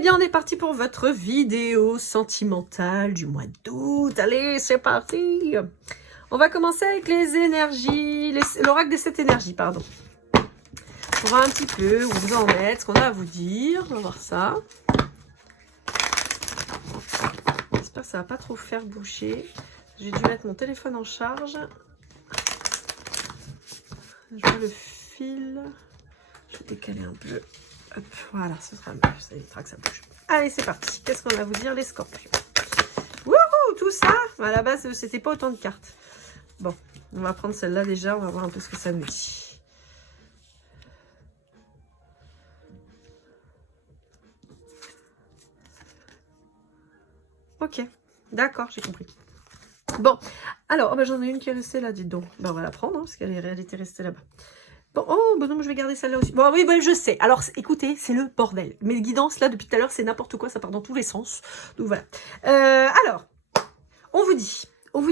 bien, on est parti pour votre vidéo sentimentale du mois d'août. Allez, c'est parti. On va commencer avec les énergies, l'oracle des 7 énergies, pardon. On va voir un petit peu où vous en êtes, ce qu'on a à vous dire. On va voir ça. J'espère que ça va pas trop faire boucher. J'ai dû mettre mon téléphone en charge. Je vois le fil. Je vais décaler un peu. Hop, voilà, ce sera mieux. Ça évitera que ça bouge. Allez, c'est parti. Qu'est-ce qu'on a à vous dire, les scorpions? Wouhou, tout ça, à la base, c'était pas autant de cartes. Bon, on va prendre celle-là déjà. On va voir un peu ce que ça nous dit. Ok, d'accord, j'ai compris. Bon, alors, oh bah, j'en ai une qui est restée là, dites donc. Ben, on va la prendre, hein, parce qu'elle était restée là-bas. Bon, oh, bon, non, je vais garder celle-là aussi. Bon, oui, je sais. Alors, écoutez, c'est le bordel. Mes guidances, là, depuis tout à l'heure, c'est n'importe quoi. Ça part dans tous les sens. Donc, voilà. Alors, on vous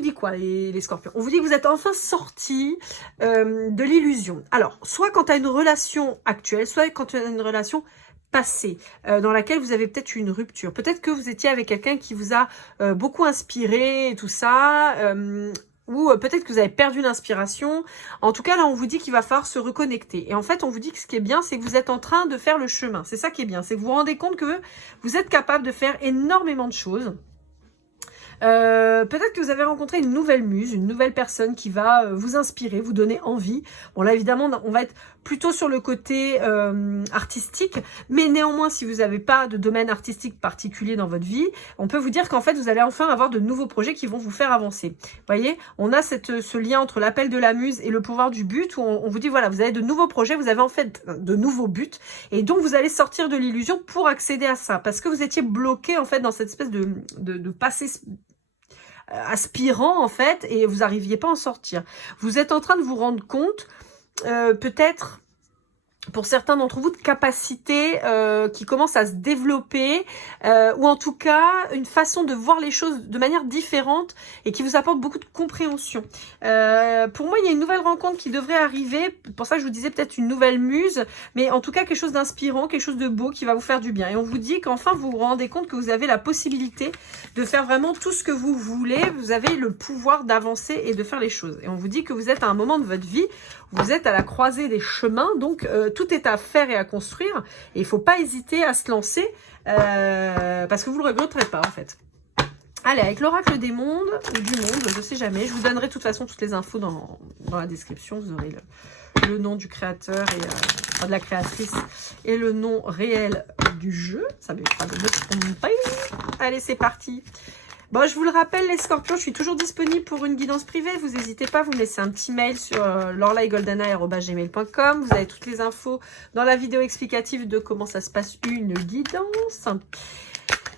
dit quoi, les scorpions? On vous dit que vous êtes enfin sortis de l'illusion. Alors, soit quand tu as une relation actuelle, soit quand tu as une relation passée, dans laquelle vous avez peut-être eu une rupture. Peut-être que vous étiez avec quelqu'un qui vous a beaucoup inspiré et tout ça, ou peut-être que vous avez perdu l'inspiration. En tout cas, là, on vous dit qu'il va falloir se reconnecter. Et en fait, on vous dit que ce qui est bien, c'est que vous êtes en train de faire le chemin. C'est ça qui est bien, c'est que vous vous rendez compte que vous êtes capable de faire énormément de choses. Peut-être que vous avez rencontré une nouvelle muse, une nouvelle personne qui va vous inspirer, vous donner envie. Bon là évidemment on va être plutôt sur le côté artistique, mais néanmoins si vous n'avez pas de domaine artistique particulier dans votre vie, on peut vous dire qu'en fait vous allez enfin avoir de nouveaux projets qui vont vous faire avancer. Vous voyez, on a ce lien entre l'appel de la muse et le pouvoir du but, où on vous dit voilà, vous avez de nouveaux projets, vous avez en fait de nouveaux buts, et donc vous allez sortir de l'illusion pour accéder à ça, parce que vous étiez bloqué en fait dans cette espèce de passé aspirant en fait, et vous n'arriviez pas à en sortir. Vous êtes en train de vous rendre compte, peut-être pour certains d'entre vous, de capacités qui commencent à se développer, ou en tout cas une façon de voir les choses de manière différente et qui vous apporte beaucoup de compréhension. Pour moi, il y a une nouvelle rencontre qui devrait arriver, pour ça que je vous disais peut-être une nouvelle muse, mais en tout cas quelque chose d'inspirant, quelque chose de beau qui va vous faire du bien. Et on vous dit qu'enfin vous vous rendez compte que vous avez la possibilité de faire vraiment tout ce que vous voulez, vous avez le pouvoir d'avancer et de faire les choses. Et on vous dit que vous êtes à un moment de votre vie, vous êtes à la croisée des chemins, donc tout est à faire et à construire, et il ne faut pas hésiter à se lancer, parce que vous ne le regretterez pas en fait. Allez, avec l'oracle des mondes, ou du monde, je ne sais jamais, je vous donnerai de toute façon toutes les infos dans la description, vous aurez le nom du créateur, et de la créatrice, et le nom réel du jeu, ça me fera de me. Allez, c'est parti. Bon, je vous le rappelle, les scorpions, je suis toujours disponible pour une guidance privée. Vous n'hésitez pas, vous me laissez un petit mail sur lorlaigoldeneye@gmail.com. Vous avez toutes les infos dans la vidéo explicative de comment ça se passe une guidance.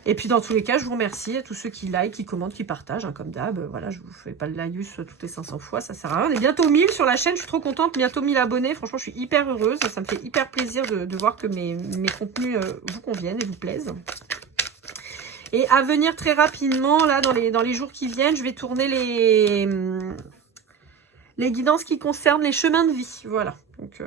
Et puis, dans tous les cas, je vous remercie à tous ceux qui like, qui commentent, qui partagent, hein, comme d'hab. Voilà, je ne vous fais pas le laïus toutes les 500 fois, ça sert à rien. On est bientôt 1000 sur la chaîne, je suis trop contente. Bientôt 1000 abonnés. Franchement, je suis hyper heureuse. Ça me fait hyper plaisir de voir que mes contenus vous conviennent et vous plaisent. Et à venir très rapidement, là, dans les jours qui viennent, je vais tourner les guidances qui concernent les chemins de vie. Voilà. Donc,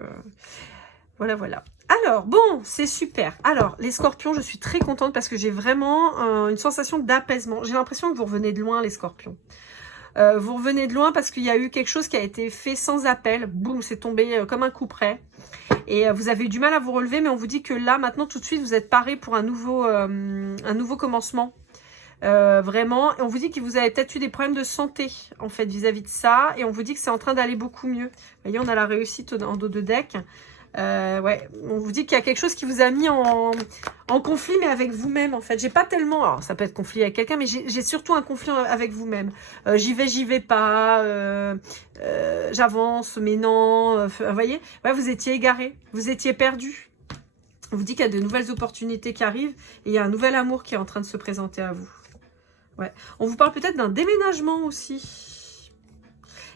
voilà. Alors, bon, c'est super. Alors, les scorpions, je suis très contente parce que j'ai vraiment une sensation d'apaisement. J'ai l'impression que vous revenez de loin, les scorpions. Vous revenez de loin parce qu'il y a eu quelque chose qui a été fait sans appel. Boum, c'est tombé comme un coup près. Et vous avez eu du mal à vous relever, mais on vous dit que là, maintenant, tout de suite, vous êtes paré pour un nouveau commencement. Vraiment. Et on vous dit que vous avez peut-être eu des problèmes de santé, en fait, vis-à-vis de ça. Et on vous dit que c'est en train d'aller beaucoup mieux. Vous voyez, on a la réussite en dos de deck. Ouais, on vous dit qu'il y a quelque chose qui vous a mis en conflit, mais avec vous-même, en fait. J'ai pas tellement... Alors, ça peut être conflit avec quelqu'un, mais j'ai surtout un conflit avec vous-même. J'y vais pas. J'avance, mais non. Vous voyez, ouais, vous étiez égaré, vous étiez perdu. On vous dit qu'il y a de nouvelles opportunités qui arrivent et il y a un nouvel amour qui est en train de se présenter à vous. Ouais. On vous parle peut-être d'un déménagement aussi.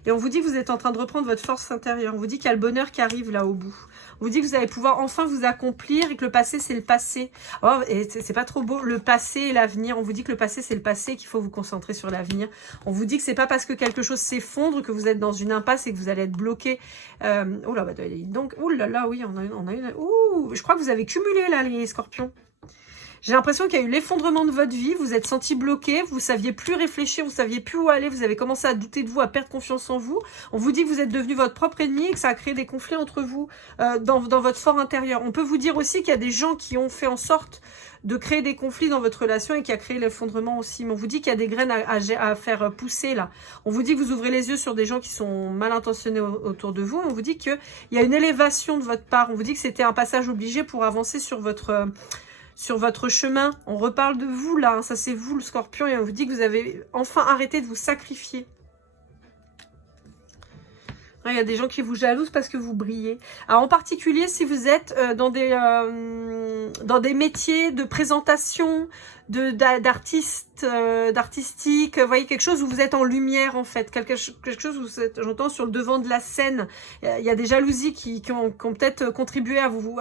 Et on vous dit que vous êtes en train de reprendre votre force intérieure. On vous dit qu'il y a le bonheur qui arrive là au bout. On vous dit que vous allez pouvoir enfin vous accomplir et que le passé, c'est le passé. Oh, et c'est pas trop beau, le passé et l'avenir. On vous dit que le passé, c'est le passé et qu'il faut vous concentrer sur l'avenir. On vous dit que c'est pas parce que quelque chose s'effondre que vous êtes dans une impasse et que vous allez être bloqué. Oh là, bah, donc, oh là là, oui, on a une. Ouh, je crois que vous avez cumulé là, les scorpions. J'ai l'impression qu'il y a eu l'effondrement de votre vie, vous êtes senti bloqué, vous saviez plus réfléchir, vous saviez plus où aller, vous avez commencé à douter de vous, à perdre confiance en vous. On vous dit que vous êtes devenu votre propre ennemi et que ça a créé des conflits entre vous dans votre fort intérieur. On peut vous dire aussi qu'il y a des gens qui ont fait en sorte de créer des conflits dans votre relation et qui a créé l'effondrement aussi. Mais on vous dit qu'il y a des graines à faire pousser là. On vous dit que vous ouvrez les yeux sur des gens qui sont mal intentionnés autour de vous. On vous dit qu'il y a une élévation de votre part. On vous dit que c'était un passage obligé pour avancer sur votre chemin. On reparle de vous là. Hein. Ça c'est vous le Scorpion et on vous dit que vous avez enfin arrêté de vous sacrifier. Il y a des gens qui vous jalousent parce que vous brillez. Alors en particulier si vous êtes dans des métiers de présentation, d'artistique, vous voyez, quelque chose où vous êtes en lumière en fait, quelque chose où vous êtes, j'entends, sur le devant de la scène. Il y a des jalousies qui ont peut-être contribué à vous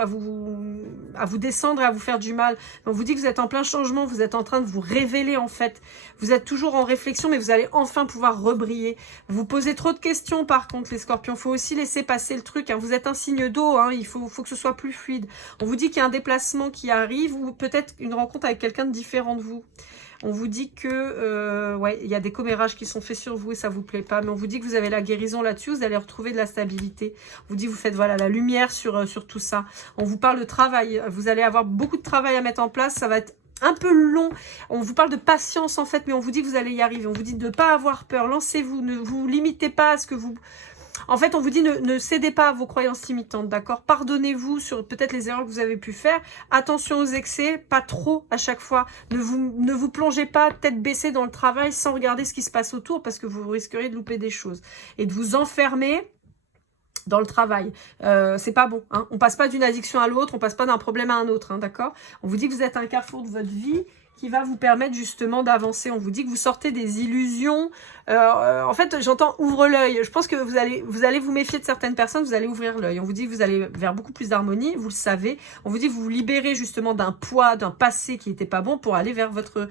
descendre et à vous faire du mal. On vous dit que vous êtes en plein changement, vous êtes en train de vous révéler en fait. Vous êtes toujours en réflexion, mais vous allez enfin pouvoir rebriller. Vous posez trop de questions par contre les Scorpions, il faut aussi laisser passer le truc. Hein. Vous êtes un signe d'eau, hein. Il faut que ce soit plus fluide. On vous dit qu'il y a un déplacement qui arrive ou peut-être une rencontre avec quelqu'un de différent de vous. On vous dit que ouais, il y a des commérages qui sont faits sur vous et ça vous plaît pas, mais on vous dit que vous avez la guérison là-dessus, vous allez retrouver de la stabilité. On vous dit vous faites voilà la lumière sur tout ça. On vous parle de travail, vous allez avoir beaucoup de travail à mettre en place, ça va être un peu long. On vous parle de patience en fait, mais on vous dit que vous allez y arriver. On vous dit de ne pas avoir peur, lancez-vous, ne vous limitez pas à ce que vous... En fait, on vous dit ne cédez pas à vos croyances limitantes, d'accord? Pardonnez-vous sur peut-être les erreurs que vous avez pu faire. Attention aux excès, pas trop à chaque fois. Ne vous plongez pas tête baissée dans le travail sans regarder ce qui se passe autour parce que vous risqueriez de louper des choses. Et de vous enfermer dans le travail. C'est pas bon. Hein. On passe pas d'une addiction à l'autre, on passe pas d'un problème à un autre, hein, d'accord? On vous dit que vous êtes un carrefour de votre vie qui va vous permettre justement d'avancer. On vous dit que vous sortez des illusions. En fait, j'entends ouvre l'œil. Je pense que vous allez vous méfier de certaines personnes, vous allez ouvrir l'œil. On vous dit que vous allez vers beaucoup plus d'harmonie, vous le savez. On vous dit que vous vous libérez justement d'un poids, d'un passé qui n'était pas bon pour aller vers votre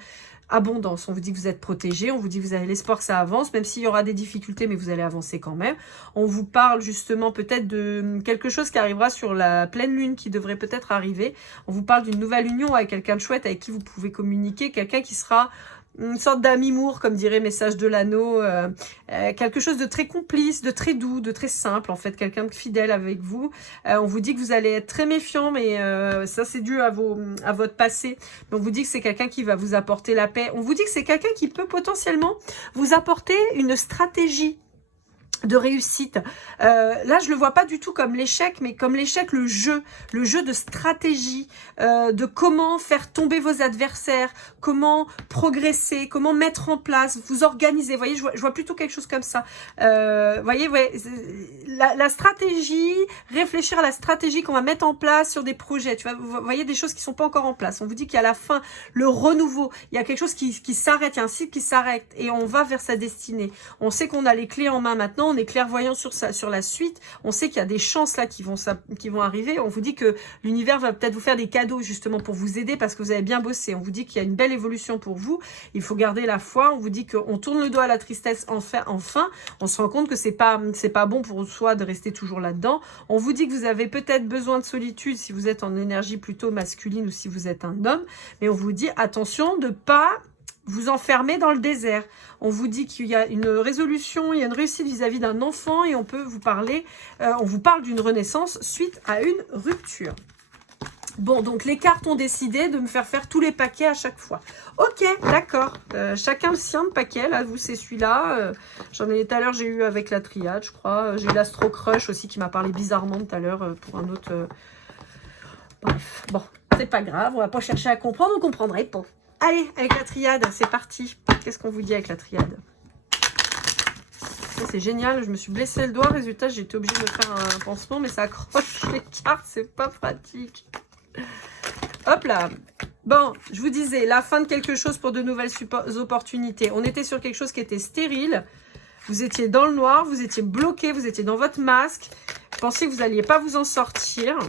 abondance. On vous dit que vous êtes protégé, on vous dit que vous avez l'espoir que ça avance, même s'il y aura des difficultés, mais vous allez avancer quand même. On vous parle justement peut-être de quelque chose qui arrivera sur la pleine lune, qui devrait peut-être arriver. On vous parle d'une nouvelle union avec quelqu'un de chouette, avec qui vous pouvez communiquer, quelqu'un qui sera une sorte d'ami-mour, comme dirait Message de l'Anneau, quelque chose de très complice, de très doux, de très simple, en fait, quelqu'un de fidèle avec vous. On vous dit que vous allez être très méfiant, mais ça c'est dû à votre passé. On vous dit que c'est quelqu'un qui va vous apporter la paix. On vous dit que c'est quelqu'un qui peut potentiellement vous apporter une stratégie de réussite. Là, je le vois pas du tout comme l'échec, mais comme l'échec, le jeu de stratégie, de comment faire tomber vos adversaires, comment progresser, comment mettre en place, vous organiser. Vous voyez, je vois plutôt quelque chose comme ça. Voyez, ouais, la stratégie, réfléchir à la stratégie qu'on va mettre en place sur des projets. Tu vois, vous voyez des choses qui sont pas encore en place. On vous dit qu'il y a la fin, le renouveau. Il y a quelque chose qui s'arrête, il y a un cycle qui s'arrête et on va vers sa destinée. On sait qu'on a les clés en main maintenant. On est clairvoyant sur la suite. On sait qu'il y a des chances là qui vont arriver. On vous dit que l'univers va peut-être vous faire des cadeaux justement pour vous aider parce que vous avez bien bossé. On vous dit qu'il y a une belle évolution pour vous. Il faut garder la foi. On vous dit qu'on tourne le dos à la tristesse enfin. On se rend compte que c'est pas bon pour soi de rester toujours là-dedans. On vous dit que vous avez peut-être besoin de solitude si vous êtes en énergie plutôt masculine ou si vous êtes un homme. Mais on vous dit attention de pas vous enfermez dans le désert. On vous dit qu'il y a une résolution, il y a une réussite vis-à-vis d'un enfant et on peut vous parler, on vous parle d'une renaissance suite à une rupture. Bon, donc les cartes ont décidé de me faire tous les paquets à chaque fois. Ok, d'accord. Chacun le sien de paquet. Là, vous, c'est celui-là. J'en ai tout à l'heure, j'ai eu avec la triade, je crois. J'ai eu l'Astro Crush aussi qui m'a parlé bizarrement tout à l'heure pour un autre... Bref, bon, c'est pas grave. On va pas chercher à comprendre, on comprendrait pas. Allez, avec la triade, c'est parti. Qu'est-ce qu'on vous dit avec la triade? C'est génial, je me suis blessé le doigt. Résultat, j'ai été obligée de me faire un pansement, mais ça accroche les cartes, c'est pas pratique. Hop là. Bon, je vous disais, la fin de quelque chose pour de nouvelles opportunités. On était sur quelque chose qui était stérile. Vous étiez dans le noir, vous étiez bloqué, vous étiez dans votre masque. Vous pensiez que vous n'alliez pas vous en sortir.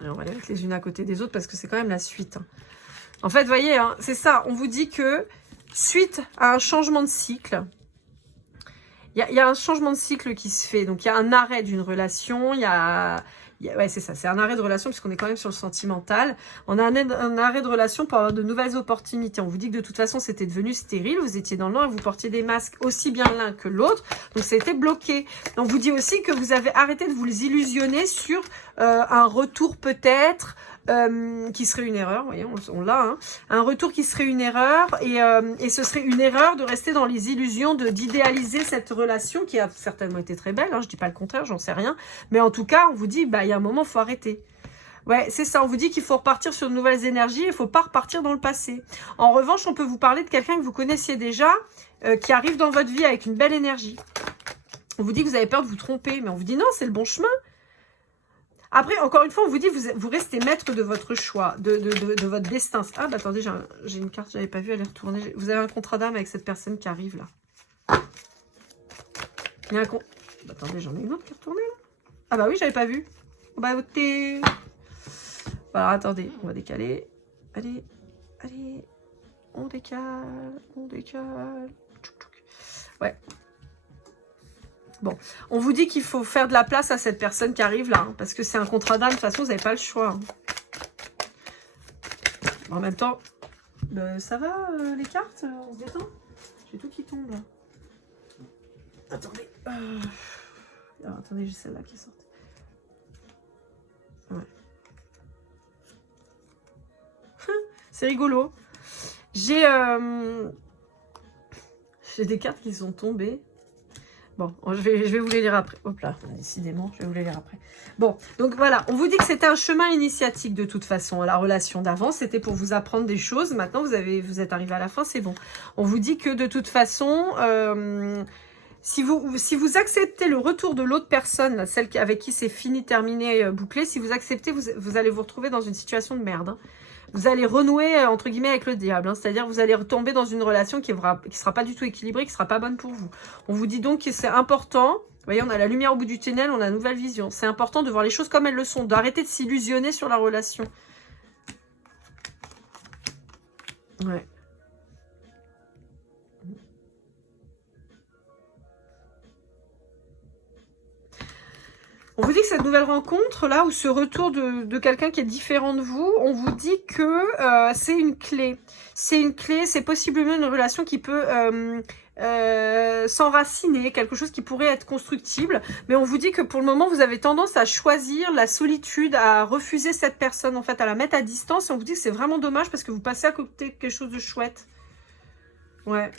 Alors, on va les mettre les unes à côté des autres parce que c'est quand même la suite. En fait, vous voyez, hein, c'est ça. On vous dit que suite à un changement de cycle, il y a un changement de cycle qui se fait. Donc, il y a un arrêt d'une relation, il y a Ouais, c'est ça, c'est un arrêt de relation puisqu'on est quand même sur le sentimental. On a un arrêt de relation pour avoir de nouvelles opportunités. On vous dit que de toute façon, c'était devenu stérile. Vous étiez dans le noir et vous portiez des masques aussi bien l'un que l'autre. Donc, ça a été bloqué. On vous dit aussi que vous avez arrêté de vous illusionner sur un retour peut-être qui serait une erreur, vous voyez, on l'a, hein. Un retour qui serait une erreur, et ce serait une erreur de rester dans les illusions, d'idéaliser cette relation qui a certainement été très belle, hein, je dis pas le contraire, j'en sais rien, mais en tout cas, on vous dit, bah, il y a un moment, il faut arrêter. Ouais, c'est ça, on vous dit qu'il faut repartir sur de nouvelles énergies, il ne faut pas repartir dans le passé. En revanche, on peut vous parler de quelqu'un que vous connaissiez déjà, qui arrive dans votre vie avec une belle énergie. On vous dit que vous avez peur de vous tromper, mais on vous dit non, c'est le bon chemin. Après, encore une fois, on vous dit, vous restez maître de votre choix, de votre destin. Ah, bah attendez, j'ai une carte, je n'avais pas vue, elle est retournée. Vous avez un contrat d'âme avec cette personne qui arrive, là. Il y a un con... Bah, attendez, j'en ai une autre qui est retournée, là. Ah bah oui, j'avais pas vu. Bah, votez. Alors, attendez, on va décaler. Allez, allez. On décale, on décale. Ouais. Bon, on vous dit qu'il faut faire de la place à cette personne qui arrive là, hein, parce que c'est un contrat d'âme, de toute façon, vous n'avez pas le choix. Hein. En même temps, ça va les cartes, on se détend. J'ai tout qui tombe là. Attendez. Alors, attendez, j'ai celle-là qui sort. Ouais. C'est rigolo. J'ai des cartes qui sont tombées. Bon, je vais vous les lire après. Hop là, décidément, je vais vous les lire après. Bon, donc voilà, on vous dit que c'était un chemin initiatique de toute façon. La relation d'avant, c'était pour vous apprendre des choses. Maintenant, vous êtes arrivé à la fin, c'est bon. On vous dit que de toute façon, si vous acceptez le retour de l'autre personne, celle avec qui c'est fini, terminé, bouclé, si vous acceptez, vous allez vous retrouver dans une situation de merde. Hein. Vous allez renouer, entre guillemets, avec le diable. Hein. C'est-à-dire vous allez retomber dans une relation qui ne sera pas du tout équilibrée, qui ne sera pas bonne pour vous. On vous dit donc que c'est important. Vous voyez, on a la lumière au bout du tunnel, on a une nouvelle vision. C'est important de voir les choses comme elles le sont, d'arrêter de s'illusionner sur la relation. Ouais. On vous dit que cette nouvelle rencontre, là, ou ce retour de quelqu'un qui est différent de vous, on vous dit que c'est une clé. C'est une clé, c'est possiblement une relation qui peut s'enraciner, quelque chose qui pourrait être constructible. Mais on vous dit que pour le moment, vous avez tendance à choisir la solitude, à refuser cette personne, en fait, à la mettre à distance. Et on vous dit que c'est vraiment dommage parce que vous passez à côté de quelque chose de chouette. Ouais.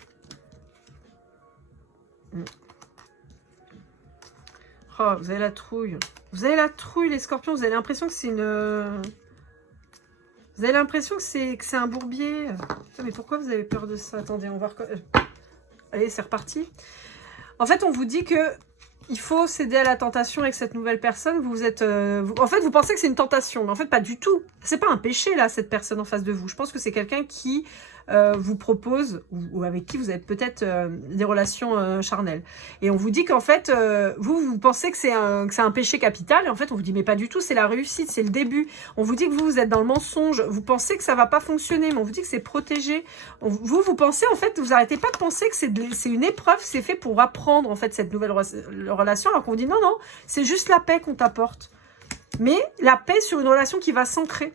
Oh, vous avez la trouille. Vous avez la trouille, les scorpions. Vous avez l'impression que c'est une... Vous avez l'impression que c'est un bourbier. Putain, mais pourquoi vous avez peur de ça? Attendez, on va... Allez, c'est reparti. En fait, on vous dit que il faut céder à la tentation avec cette nouvelle personne. Vous êtes... en fait, vous pensez que c'est une tentation. Mais en fait, pas du tout. C'est pas un péché, là, cette personne en face de vous. Je pense que c'est quelqu'un qui... vous propose, ou avec qui vous avez peut-être des relations charnelles. Et on vous dit qu'en fait, vous pensez que c'est un péché capital, et en fait, on vous dit, mais pas du tout, c'est la réussite, c'est le début. On vous dit que vous êtes dans le mensonge, vous pensez que ça va pas fonctionner, mais on vous dit que c'est protégé. Vous pensez, en fait, vous arrêtez pas de penser que c'est une épreuve, c'est fait pour apprendre, en fait, cette nouvelle relation, alors qu'on vous dit, non, non, c'est juste la paix qu'on t'apporte. Mais la paix sur une relation qui va s'ancrer.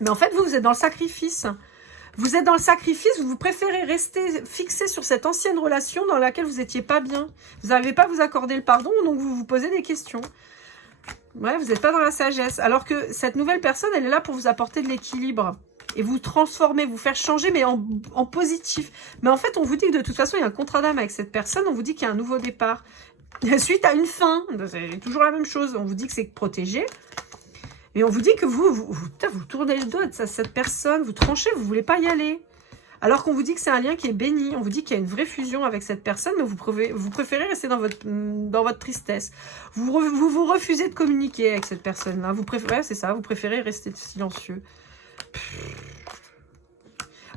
Mais en fait, vous êtes dans le sacrifice. Vous êtes dans le sacrifice, vous préférez rester fixé sur cette ancienne relation dans laquelle vous n'étiez pas bien. Vous n'arrivez pas à vous accorder le pardon, donc vous vous posez des questions. Ouais, vous n'êtes pas dans la sagesse. Alors que cette nouvelle personne, elle est là pour vous apporter de l'équilibre. Et vous transformer, vous faire changer, mais en positif. Mais en fait, on vous dit que de toute façon, il y a un contrat d'âme avec cette personne. On vous dit qu'il y a un nouveau départ. Suite à une fin, c'est toujours la même chose. On vous dit que c'est protégé. Et on vous dit que vous tournez le dos à cette personne, vous tranchez, vous ne voulez pas y aller. Alors qu'on vous dit que c'est un lien qui est béni, on vous dit qu'il y a une vraie fusion avec cette personne, mais vous préférez rester dans votre tristesse. Vous refusez de communiquer avec cette personne-là. Vous préférez, c'est ça, vous préférez rester silencieux.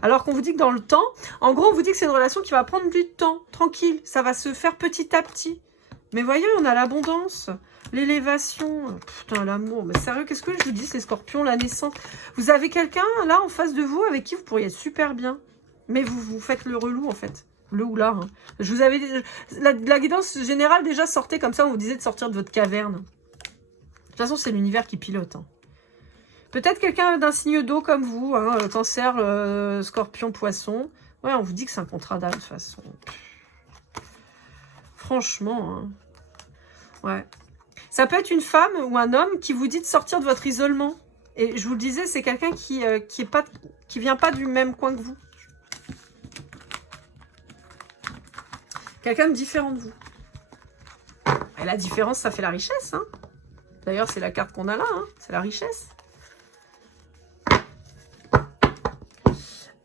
Alors qu'on vous dit que dans le temps, en gros, on vous dit que c'est une relation qui va prendre du temps, tranquille. Ça va se faire petit à petit. Mais voyez, on a l'abondance. L'élévation, putain, l'amour, mais sérieux, qu'est-ce que je vous dis, ces scorpions, la naissance? Vous avez quelqu'un, là, en face de vous, avec qui vous pourriez être super bien. Mais vous faites le relou, en fait. Le ou là. Hein. Je vous avais... La guidance générale, déjà, sortait comme ça, on vous disait de sortir de votre caverne. façon, c'est l'univers qui pilote. Hein. Peut-être quelqu'un d'un signe d'eau comme vous, hein, Cancer, Scorpion, Poisson. Ouais, on vous dit que c'est un contrat d'âme, de toute façon. Franchement, hein. Ouais. Ça peut être une femme ou un homme qui vous dit de sortir de votre isolement. Et je vous le disais, c'est quelqu'un qui vient pas du même coin que vous. Quelqu'un de différent de vous. Et la différence, ça fait la richesse. Hein. D'ailleurs, c'est la carte qu'on a là. Hein. C'est la richesse.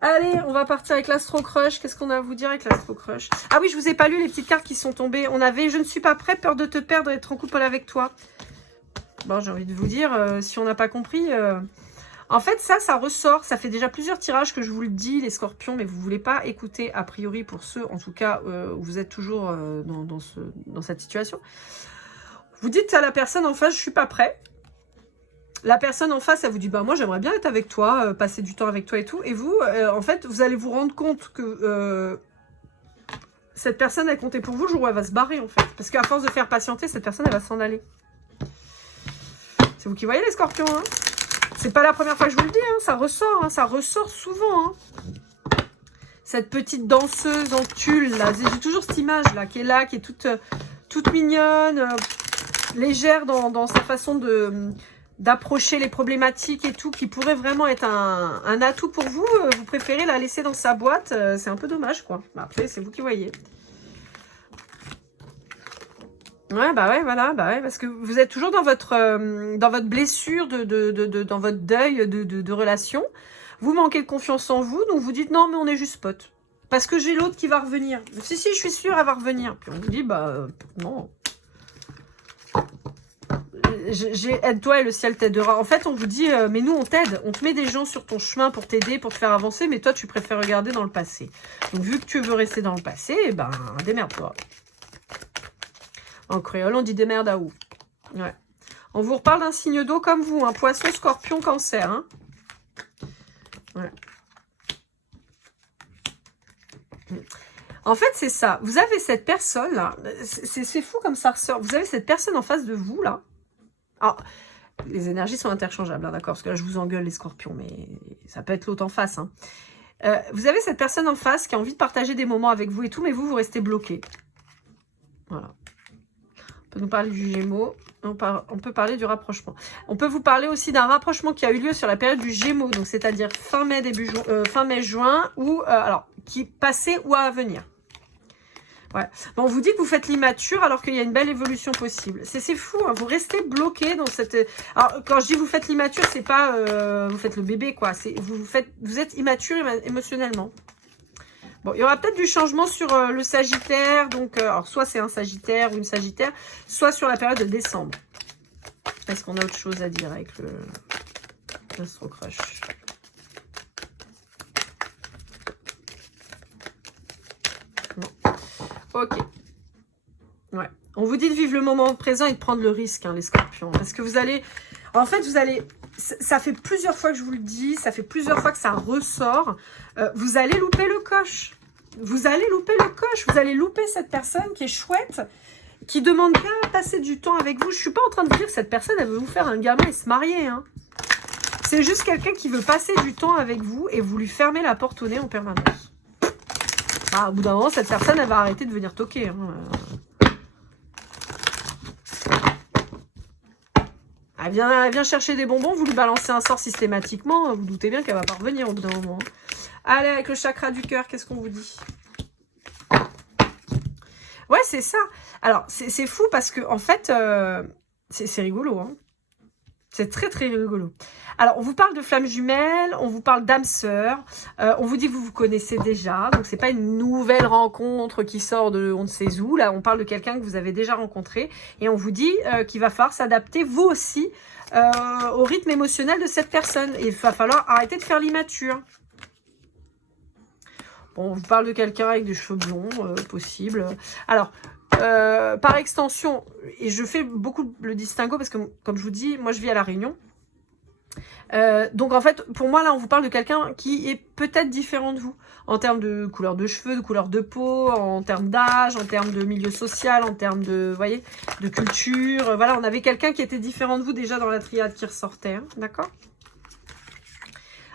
Allez, on va partir avec l'Astro Crush. Qu'est-ce qu'on a à vous dire avec l'Astro Crush? Ah oui, je vous ai pas lu les petites cartes qui sont tombées. On avait « Je ne suis pas prêt, peur de te perdre et être en couple avec toi ». Bon, j'ai envie de vous dire, si on n'a pas compris... En fait, ça ressort. Ça fait déjà plusieurs tirages que je vous le dis, les scorpions, mais vous ne voulez pas écouter, a priori, pour ceux, en tout cas, où vous êtes toujours dans cette situation. Vous dites à la personne en face, je ne suis pas prêt. La personne en face, elle vous dit, bah moi, j'aimerais bien être avec toi, passer du temps avec toi et tout. Et vous, en fait, vous allez vous rendre compte que cette personne, elle comptait pour vous le jour où elle va se barrer, en fait. Parce qu'à force de faire patienter, cette personne, elle va s'en aller. C'est vous qui voyez les scorpions, hein. C'est pas la première fois que je vous le dis, hein, ça ressort souvent. Hein. Cette petite danseuse en tulle, là, j'ai toujours cette image-là, qui est toute mignonne, légère dans sa façon d'approcher les problématiques et tout, qui pourrait vraiment être un atout pour vous. Vous préférez la laisser dans sa boîte, c'est un peu dommage, quoi. Après, c'est vous qui voyez. Ouais, bah ouais, voilà, bah ouais, parce que vous êtes toujours dans votre blessure, dans votre deuil de relation. Vous manquez de confiance en vous, donc vous dites non, mais on est juste potes. Parce que j'ai l'autre qui va revenir. Si, je suis sûre, elle va revenir. Puis on vous dit, bah non. Aide-toi et le ciel t'aidera. En fait, on vous dit, mais nous, on t'aide. On te met des gens sur ton chemin pour t'aider, pour te faire avancer, mais toi, tu préfères regarder dans le passé. Donc, vu que tu veux rester dans le passé, eh ben, démerde-toi. En créole, on dit des merdes à où. Ouais. On vous reparle d'un signe d'eau comme vous, hein, Poisson, Scorpion, Cancer. Hein. Ouais. En fait, c'est ça. Vous avez cette personne là. C'est fou comme ça ressort. Vous avez cette personne en face de vous là. Alors, les énergies sont interchangeables, hein, d'accord. Parce que là, je vous engueule les Scorpions, mais ça peut être l'autre en face. Hein. Vous avez cette personne en face qui a envie de partager des moments avec vous et tout, mais vous restez bloqué. Voilà. On peut nous parler du Gémeaux, on peut parler du rapprochement. On peut vous parler aussi d'un rapprochement qui a eu lieu sur la période du Gémeaux, donc c'est-à-dire fin mai, juin, ou alors qui passait ou à venir. Ouais. Bon, on vous dit que vous faites l'immature alors qu'il y a une belle évolution possible. C'est fou, hein, vous restez bloqué dans cette... Alors, quand je dis vous faites l'immature, c'est pas vous faites le bébé, quoi. Vous êtes immature émotionnellement. Bon, il y aura peut-être du changement sur le Sagittaire, donc alors soit c'est un Sagittaire ou une Sagittaire, soit sur la période de décembre. Est-ce qu'on a autre chose à dire avec l'Astro Crush? Non. Ok. Ouais. On vous dit de vivre le moment présent et de prendre le risque, hein, les Scorpions, parce que vous allez... En fait, vous allez... Ça fait plusieurs fois que je vous le dis, ça fait plusieurs fois que ça ressort. Vous allez louper le coche. Vous allez louper le coche. Vous allez louper cette personne qui est chouette, qui demande bien à passer du temps avec vous. Je ne suis pas en train de vous dire que cette personne, elle veut vous faire un gamin et se marier. Hein. C'est juste quelqu'un qui veut passer du temps avec vous et vous lui fermez la porte au nez en permanence. Ah, au bout d'un moment, cette personne, elle va arrêter de venir toquer. Hein. Elle vient chercher des bonbons, vous lui balancez un sort systématiquement, vous doutez bien qu'elle va pas revenir au bout d'un moment. Allez, avec le chakra du cœur, qu'est-ce qu'on vous dit? Ouais, c'est ça. Alors, c'est fou parce que, en fait, c'est rigolo. Hein. C'est très, très rigolo. Alors, on vous parle de flammes jumelles, on vous parle d'âme sœur, on vous dit que vous vous connaissez déjà, donc c'est pas une nouvelle rencontre qui sort de on ne sait où, là, on parle de quelqu'un que vous avez déjà rencontré, et on vous dit qu'il va falloir s'adapter, vous aussi, au rythme émotionnel de cette personne, et il va falloir arrêter de faire l'immature. Bon, on vous parle de quelqu'un avec des cheveux blonds, possible. Alors, par extension, et je fais beaucoup le distinguo, parce que, comme je vous dis, moi je vis à La Réunion, Donc en fait, pour moi là, on vous parle de quelqu'un qui est peut-être différent de vous, en termes de couleur de cheveux, de couleur de peau, en termes d'âge, en termes de milieu social, en termes de, vous voyez, de culture. Voilà, on avait quelqu'un qui était différent de vous déjà dans la triade qui ressortait, hein, d'accord?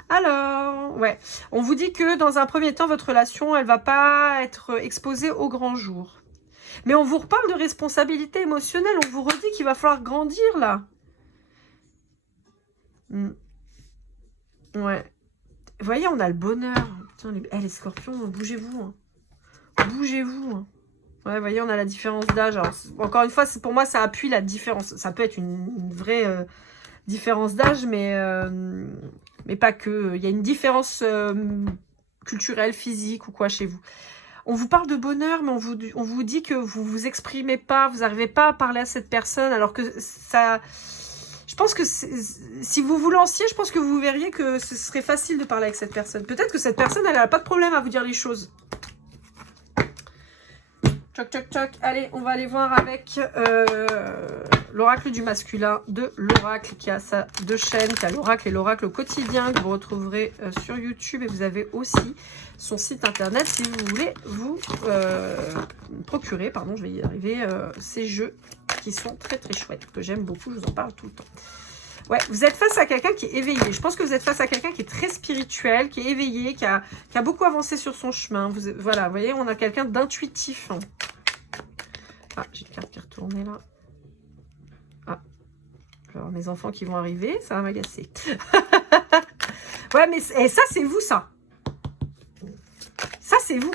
Alors, ouais, on vous dit que dans un premier temps, votre relation, elle va pas être exposée au grand jour. Mais on vous reparle de responsabilité émotionnelle, on vous redit qu'il va falloir grandir là. Ouais. Vous voyez, on a le bonheur. Putain, les scorpions, bougez-vous. Hein. Bougez-vous. Hein. Ouais, vous voyez, on a la différence d'âge. Encore une fois, pour moi, ça appuie la différence. Ça peut être une vraie différence d'âge, mais pas que. Il y a une différence culturelle, physique ou quoi chez vous. On vous parle de bonheur, mais on vous dit que vous vous exprimez pas, vous n'arrivez pas à parler à cette personne, alors que ça... Je pense que si vous vous lanciez, je pense que vous verriez que ce serait facile de parler avec cette personne. Peut-être que cette personne, elle n'a pas de problème à vous dire les choses. Tchoc, tchoc, tchoc. Allez, on va aller voir avec l'oracle du masculin de l'oracle qui a sa deux chaînes, qui a l'oracle et l'oracle au quotidien, que vous retrouverez sur YouTube. Et vous avez aussi son site internet si vous voulez vous procurer, pardon, je vais y arriver, ces jeux qui sont très très chouettes, que j'aime beaucoup, je vous en parle tout le temps. Ouais, vous êtes face à quelqu'un qui est éveillé. Je pense que vous êtes face à quelqu'un qui est très spirituel, qui est éveillé, qui a beaucoup avancé sur son chemin. Voilà, vous voyez, on a quelqu'un d'intuitif. Ah, j'ai une carte qui est retournée là. Ah, alors mes enfants qui vont arriver, ça va m'agacer. Ouais, mais ça, c'est vous, ça. Ça, c'est vous.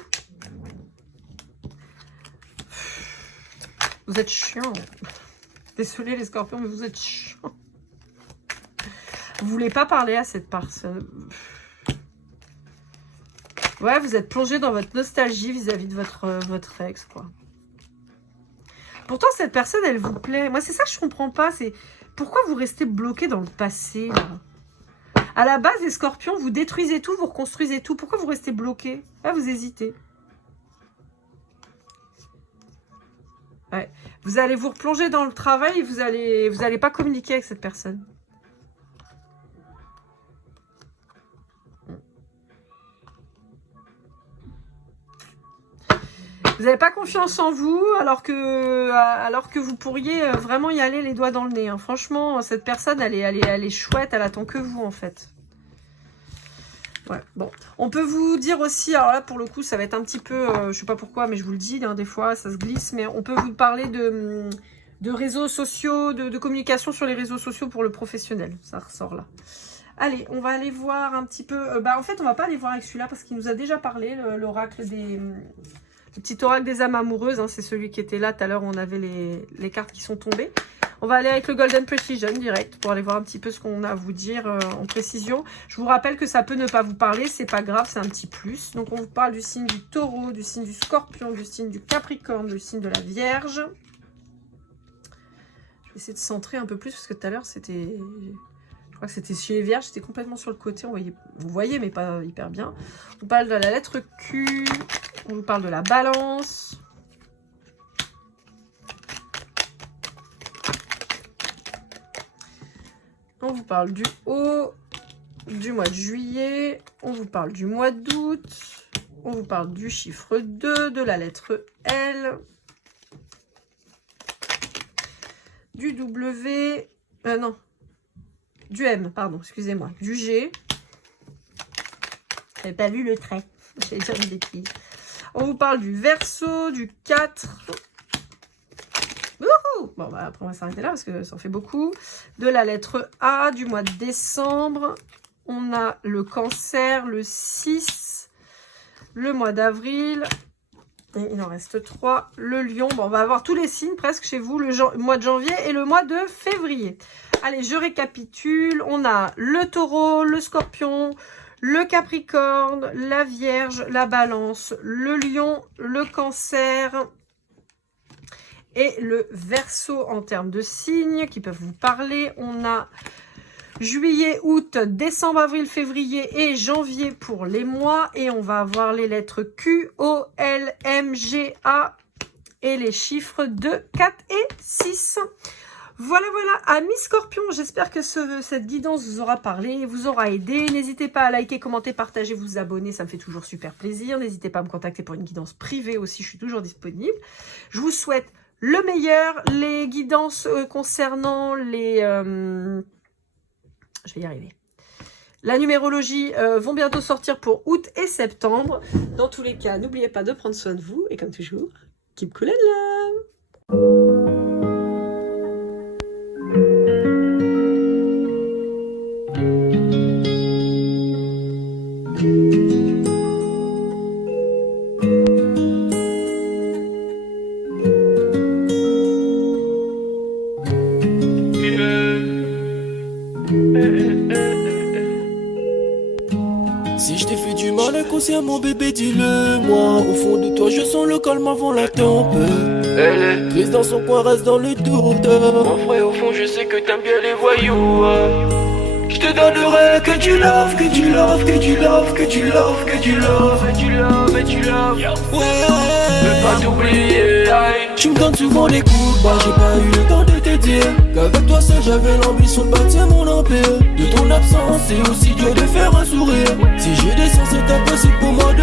Vous êtes chiant. Désolée les scorpions, mais vous êtes chiant. Vous voulez pas parler à cette personne. Ouais, vous êtes plongé dans votre nostalgie vis-à-vis de votre ex, quoi. Pourtant, cette personne, elle vous plaît. Moi, c'est ça que je comprends pas. C'est pourquoi vous restez bloqué dans le passé, là. À la base, les scorpions, vous détruisez tout, vous reconstruisez tout. Pourquoi vous restez bloqué? Là, vous hésitez. Ouais. Vous allez vous replonger dans le travail et vous allez pas communiquer avec cette personne. Vous n'avez pas confiance en vous alors que vous pourriez vraiment y aller les doigts dans le nez. Hein. Franchement, cette personne, elle est chouette, elle attend que vous en fait. Ouais, bon. On peut vous dire aussi, alors là pour le coup ça va être un petit peu, je sais pas pourquoi mais je vous le dis, hein, des fois ça se glisse, mais on peut vous parler de réseaux sociaux, de communication sur les réseaux sociaux pour le professionnel. Ça ressort là. Allez, on va aller voir un petit peu, en fait on va pas aller voir avec celui-là parce qu'il nous a déjà parlé, l'oracle le petit oracle des âmes amoureuses, hein, c'est celui qui était là tout à l'heure où on avait les cartes qui sont tombées. On va aller avec le Golden Precision direct pour aller voir un petit peu ce qu'on a à vous dire en précision. Je vous rappelle que ça peut ne pas vous parler, c'est pas grave, c'est un petit plus. Donc on vous parle du signe du taureau, du signe du scorpion, du signe du capricorne, du signe de la vierge. Je vais essayer de centrer un peu plus parce que tout à l'heure c'était... Je crois que c'était chez les vierges, c'était complètement sur le côté, vous voyez mais pas hyper bien. On parle de la lettre Q, on vous parle de la balance. On vous parle du haut, du mois de juillet, on vous parle du mois d'août, on vous parle du chiffre 2, de la lettre L, du W, non, du M, pardon, excusez-moi, du G. J'avais pas vu le trait, j'allais dire une bêtise. On vous parle du Verseau, du 4. Bon, bah, après, on va s'arrêter là parce que ça en fait beaucoup. De la lettre A, du mois de décembre. On a le Cancer, le 6. Le mois d'avril. Et il en reste 3. Le Lion. Bon, on va avoir tous les signes presque chez vous. Le mois de janvier et le mois de février. Allez, je récapitule. On a le Taureau, le Scorpion, le Capricorne, la Vierge, la Balance, le Lion, le Cancer... Et le Verseau en termes de signes qui peuvent vous parler. On a juillet, août, décembre, avril, février et janvier pour les mois. Et on va avoir les lettres Q, O, L, M, G, A et les chiffres 2, 4 et 6. Voilà, amis Scorpions, j'espère que cette guidance vous aura parlé, vous aura aidé. N'hésitez pas à liker, commenter, partager, vous abonner, ça me fait toujours super plaisir. N'hésitez pas à me contacter pour une guidance privée aussi, je suis toujours disponible. Je vous souhaite le meilleur. Les guidances concernant les... je vais y arriver. La numérologie vont bientôt sortir pour août et septembre. Dans tous les cas, n'oubliez pas de prendre soin de vous. Et comme toujours, keep cool and love. Si je t'ai fait du mal inconsciemment bébé dis-le moi. Au fond de toi je sens le calme avant la tempête. Elle est triste dans son coin, reste dans le doute. Mon frère au fond je sais que t'aimes bien les voyous. Je te donnerai que du love, que du love, que du love, que du love, que du love, et du love, et du love. Ouais, veux pas t'oublier. Tu me donnes souvent des coups de barre, j'ai pas eu le temps de te dire qu'avec toi seul j'avais l'ambition de bâtir mon empire. De ton absence c'est aussi dur de faire un sourire. Si je descends c'est impossible pour moi de